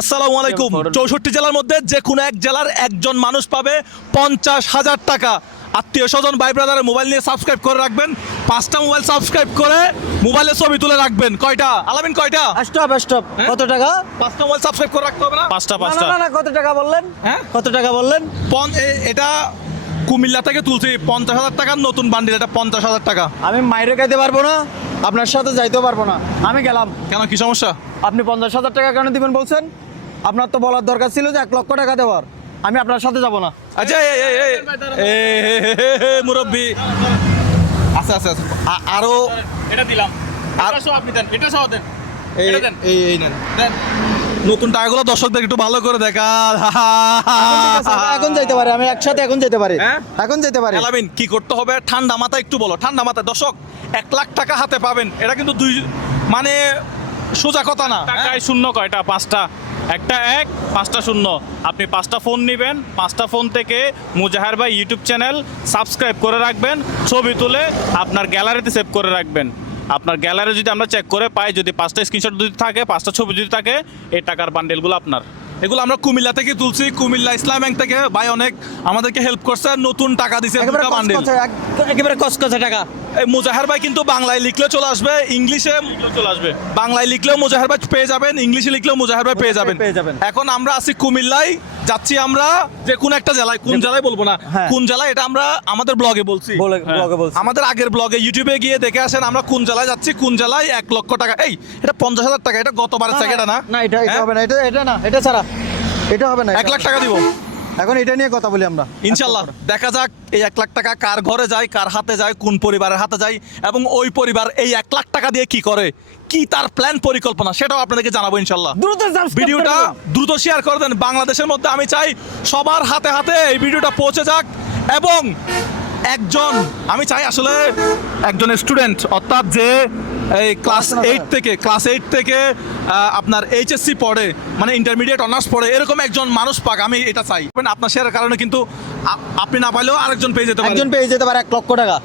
আসসালামু আলাইকুম। 64 জেলার মধ্যে যে কোনো এক জেলার একজন মানুষ পাবে 50,000 টাকা। আত্মীয় স্বজন ভাই ব্রাদারের মোবাইল নিয়ে সাবস্ক্রাইব করে রাখবেন। 5টা মোবাইল সাবস্ক্রাইব করে মোবাইলে ছবি তুলে রাখবেন। কয়টা আলামিন, কয়টা? স্টপ কত টাকা? 5টা মোবাইল সাবস্ক্রাইব করে রাখতে হবে না? না না কত টাকা বললেন? হ্যাঁ, কত টাকা বললেন? এটা কুমিল্লা থেকে তুলছি 50,000 টাকার নতুন বান্ডিল। এটা 50,000 টাকা। আমি মাইরে খাইতে পারবো না, আপনার সাথে যাইতেও পারবো না, আমি গেলাম। কেন, কি সমস্যা? আপনি 50,000 টাকা কেন দিবেন বলছেন? আপনার তো বলার দরকার ছিল যে 1 লক্ষ টাকা দেওয়ার। আমি আপনার সাথে যাব না। আচ্ছা মুরব্বি, আচ্ছা আচ্ছা আরো এটা দিলাম, আর এটা সহ আপনি দেন, এটা সহ দেন, এটা দেন, এই নেন নতুন টাকাগুলো দর্শকদের একটু ভালো করে দেখা। এখন যাইতে পারি, আমি একসাথে এখন যেতে পারি। হ্যাঁ? এখন যেতে পারি। আলামিন, কি করতে হবে? ঠান্ডা মাথায় একটু বলো। ঠান্ডা মাথায় দর্শক 1 লাখ টাকা হাতে পাবেন। এটা কিন্তু মানে সোজা কথা না। টাকায় শূন্য কয়টা? 5টা। একটা 1, 5টা 0। আপনি 5টা ফোন নেবেন, 5টা ফোন থেকে মুজাহার ভাই ইউটিউব চ্যানেল সাবস্ক্রাইব করে রাখবেন, ছবি তুলে আপনার গ্যালারিতে সেভ করে রাখবেন। আপনার গ্যালারি যদি আমরা চেক করে পাই, যদি 5টা স্ক্রিনশট যদি থাকে, 5টা ছবি যদি থাকে, এই টাকার বান্ডেলগুলো আপনার। এগুলো আমরা কুমিল্লা থেকে তুলছি, কুমিল্লা ইসলাম ব্যাংক থেকে। ভাই অনেক আমাদেরকে হেল্প করছে, নতুন টাকা দিছে, একেবারে দুটো বান্ডেল। একেবারে কসকসে টাকা। এই মুজাহার ভাই কিন্তু বাংলায় লিখলে চলে আসবে, ইংলিশে চলে আসবে। বাংলায় লিখলেও মুজাহার ভাই পেয়ে যাবেন, ইংলিশে লিখলেও মুজাহার ভাই পেয়ে যাবেন। পেয়ে যাবেন। এখন আমরা আছি কুমিল্লায়, যাচ্ছি আমরা যে কোন একটা জেলায়, কোন জেলায় বলবো না, হ্যাঁ। কোন জেলায় এটা আমরা আমাদের ব্লগে বলছি। ব্লগে বলছি। আমাদের আগের ব্লগে ইউটিউবে গিয়ে দেখে আসেন আমরা কোন জেলায় যাচ্ছি, কোন জেলায় 1 লক্ষ টাকা। এই এটা 50,000 টাকা, এটা গতবারের থেকে এটা না। না এটা হ্যাঁ? হবে না, এটা না, এটা ছাড়া এটা হবে না। 1 লাখ টাকা দিব এখন এটা নিয়ে কথা বলি আমরা ইনশাল্লাহ। দেখা যাক এই 1 লাখ টাকা কার ঘরে যায়, কার হাতে যায়, কোন পরিবারের হাতে যায়, এবং ওই পরিবার এই 1 লাখ টাকা দিয়ে কি করে, কি তার প্ল্যান পরিকল্পনা, সেটাও আপনাদেরকে জানাবো ইনশাল্লাহ। দ্রুত subscribe ভিডিওটা করে দিন। দ্রুত শেয়ার করে দেন। বাংলাদেশের মধ্যে আমি চাই সবার হাতে হাতে এই ভিডিওটা পৌঁছে যাক, এবং আমি চাই আসলে একজন স্টুডেন্ট, অর্থাৎ যে এই ক্লাস 8 থেকে আপনার এইচএসসি পড়ে, মানে ইন্টারমিডিয়েট অনার্স পড়ে, এরকম একজন মানুষ পাক, আমি এটা চাই। আপনার শেয়ারের কারণে কিন্তু আপনি না পাইলেও আরেকজন পেয়ে যেতে পারেন। একজন পেয়ে যেতে পারে 1 লক্ষ টাকা।